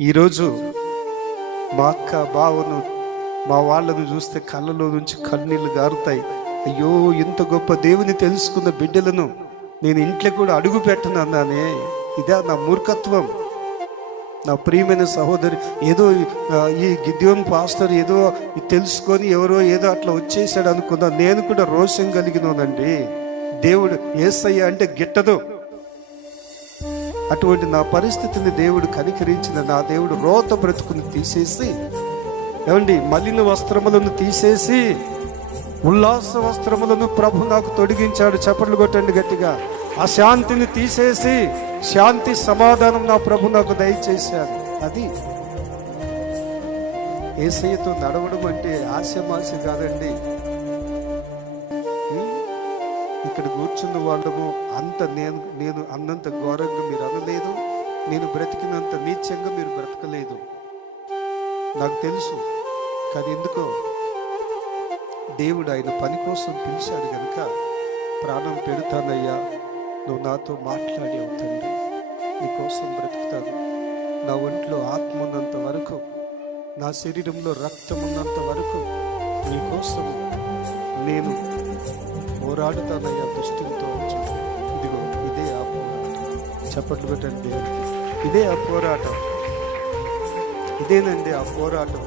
ఈరోజు మా అక్క బావను మా వాళ్ళను చూస్తే కళ్ళలో నుంచి కన్నీళ్లు గారుతాయి. అయ్యో, ఇంత గొప్ప దేవుని తెలుసుకున్న బిడ్డలను నేను ఇంట్లో కూడా అడుగు పెట్టను అన్నానే. ఇదే నా మూర్ఖత్వం. నా ప్రియమైన సహోదరి, ఏదో ఈ గిద్యోన్ పాస్టర్ ఏదో తెలుసుకొని ఎవరో ఏదో అట్లా వచ్చేసాడు అనుకున్నా. నేను కూడా రోషం కలిగినోనండి. దేవుడు యేసయ్య అంటే గిట్టదు. అటువంటి నా పరిస్థితిని దేవుడు కనికరించిన నా దేవుడు రోత బ్రతుకుని తీసేసి, ఏమండి, మలిన వస్త్రములను తీసేసి ఉల్లాస వస్త్రములను ప్రభు నాకు తొడిగించాడు. చప్పట్లు కొట్టండి గట్టిగా. ఆ శాంతిని తీసేసి శాంతి సమాధానం నా ప్రభు నాకు దయచేశాడు. అది యేసయ్యతో నడవడం అంటే ఆశమాశ కాదండి. ఇక్కడ కూర్చున్న వాళ్ళము అంత నేను అన్నంత ఘోరంగా మీరు అనలేదు. నేను బ్రతికినంత నీచంగా మీరు బ్రతకలేదు, నాకు తెలుసు. కానీ ఎందుకో దేవుడు ఆయన పని కోసం పిలిచాడు కనుక, ప్రాణం పెడతానయ్యా, నువ్వు నాతో మాట్లాడావు తండ్రి, నీకోసం బ్రతుకుతాను. నా ఒంట్లో ఆత్మ ఉన్నంత వరకు, నా శరీరంలో రక్తం ఉన్నంత వరకు నీకోసం నేను పోరాడుతానయ్యా దుష్టులతో. ఇదిగో ఇదే ఆ పోరాటం. చప్పట్లు పెట్టండి దేవుడికి. ఇదే ఆ పోరాటం, ఇదేనండి ఆ పోరాటం.